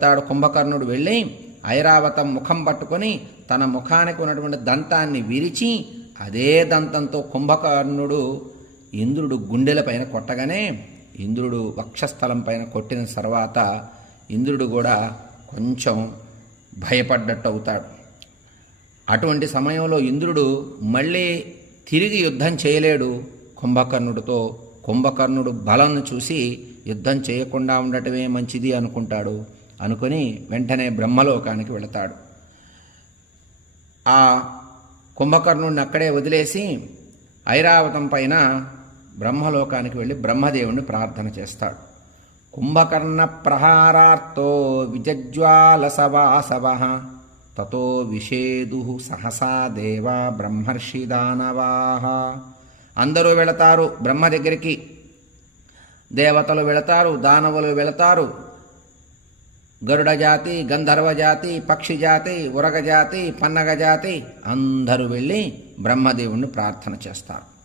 తాడు కుంభకర్ణుడు వెళ్ళి ఐరావతం ముఖం పట్టుకొని తన ముఖానికి ఉన్నటువంటి దంతాన్ని విరిచి అదే దంతంతో కుంభకర్ణుడు ఇంద్రుడు గుండెల పైన కొట్టగానే ఇంద్రుడు వక్షస్థలం పైన కొట్టిన తర్వాత ఇంద్రుడు కూడా కొంచెం భయపడ్డట్టు అవుతాడు. అటువంటి సమయంలో ఇంద్రుడు మళ్ళీ తిరిగి యుద్ధం చేయలేడు. కుంభకర్ణుడితో కుంభకర్ణుడు బలంను చూసి యుద్ధం చేయకుండా ఉండటమే మంచిది అనుకుంటాడు. అనుకొని వెంటనే బ్రహ్మలోకానికి వెళతాడు. ఆ కుంభకర్ణుడిని అక్కడే వదిలేసి ఐరావతం పైన బ్రహ్మలోకానికి వెళ్ళి బ్రహ్మదేవుణ్ణి ప్రార్థన చేస్తాడు. కుంభకర్ణ ప్రహారార్తో విజజ్వాల సవాసవ తతో విషేదు సహసా దేవా బ్రహ్మర్షి దానవాహ అందరూ వెళతారు బ్రహ్మ దగ్గరికి. దేవతలు వెళతారు దానవులు వెళతారు గరుడ జాతి గంధర్వ జాతి పక్షి జాతి ఉరగ జాతి పన్నగ జాతి అందరూ వెళ్ళి బ్రహ్మదేవుణ్ణి ప్రార్థన చేస్తారు.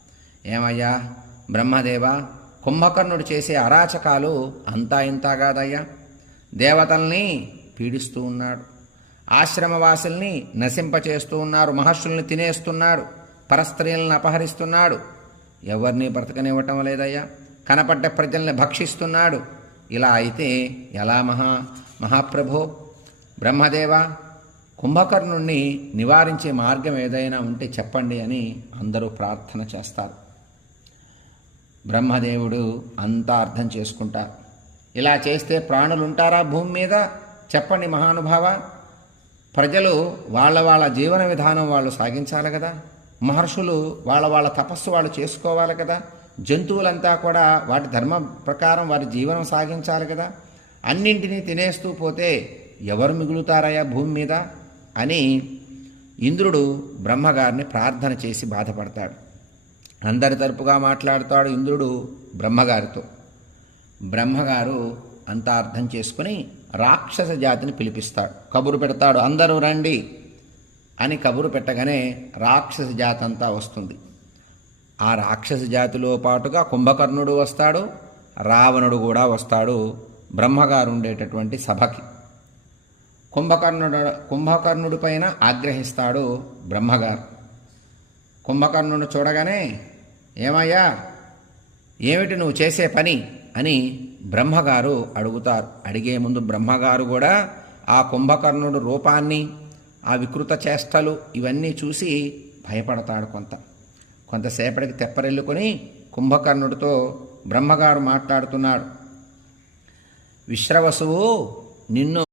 ఏమయ్యా? బ్రహ్మదేవ కుంభకర్ణుడు చేసే అరాచకాలు అంతా ఇంతా కాదయ్యా. దేవతల్ని పీడిస్తూ ఉన్నాడు. ఆశ్రమవాసుల్ని నశింపచేస్తూ ఉన్నారు. మహర్షుల్ని తినేస్తున్నాడు. పరస్త్రీలను అపహరిస్తున్నాడు. ఎవరిని బ్రతకనివ్వటం లేదయ్యా. కనపడ్డ ప్రజల్ని భక్షిస్తున్నాడు. ఇలా అయితే ఎలా మహా? మహాప్రభో బ్రహ్మదేవ కుంభకర్ణుణ్ణి నివారించే మార్గం ఏదైనా ఉంటే చెప్పండి అని అందరూ ప్రార్థన చేస్తారు. బ్రహ్మదేవుడు అంతా అర్థం చేసుకుంటారు. ఇలా చేస్తే ప్రాణులుంటారా భూమి మీద? చెప్పండి మహానుభావ. ప్రజలు వాళ్ళ వాళ్ళ జీవన విధానం వాళ్ళు సాగించాలి కదా. మహర్షులు వాళ్ళ వాళ్ళ తపస్సు వాళ్ళు చేసుకోవాలి కదా. జంతువులంతా కూడా వాటి ధర్మ ప్రకారం వారి జీవనం సాగించాలి కదా. అన్నింటినీ తినేస్తూ పోతే ఎవరు మిగులుతారయ్యా భూమి మీద? అని ఇంద్రుడు బ్రహ్మగారిని ప్రార్థన చేసి బాధపడతాడు. అందరి తరపుగా మాట్లాడుతాడు ఇంద్రుడు బ్రహ్మగారితో. బ్రహ్మగారు అంతా అర్థం చేసుకుని రాక్షస జాతిని పిలిపిస్తాడు. కబురు పెడతాడు అందరూ రండి అని కబురు పెట్టగానే రాక్షస జాతి అంతా వస్తుంది. ఆ రాక్షస జాతిలో పాటుగా కుంభకర్ణుడు వస్తాడు రావణుడు కూడా వస్తాడు బ్రహ్మగారు ఉండేటటువంటి సభకి. కుంభకర్ణుడు కుంభకర్ణుడి పైన ఆగ్రహిస్తాడు బ్రహ్మగారు. కుంభకర్ణుడు చూడగానే ఏమయ్యా ఏమిటి నువ్వు చేసే పని? అని బ్రహ్మగారు అడుగుతారు. అడిగే ముందు బ్రహ్మగారు కూడా ఆ కుంభకర్ణుడు రూపాన్ని ఆ వికృత చేష్టలు ఇవన్నీ చూసి భయపడతాడు కొంత. కొంతసేపటికి తెప్పరెల్లుకొని కుంభకర్ణుడితో బ్రహ్మగారు మాట్లాడుతున్నాడు. విశ్రవసువు నిన్ను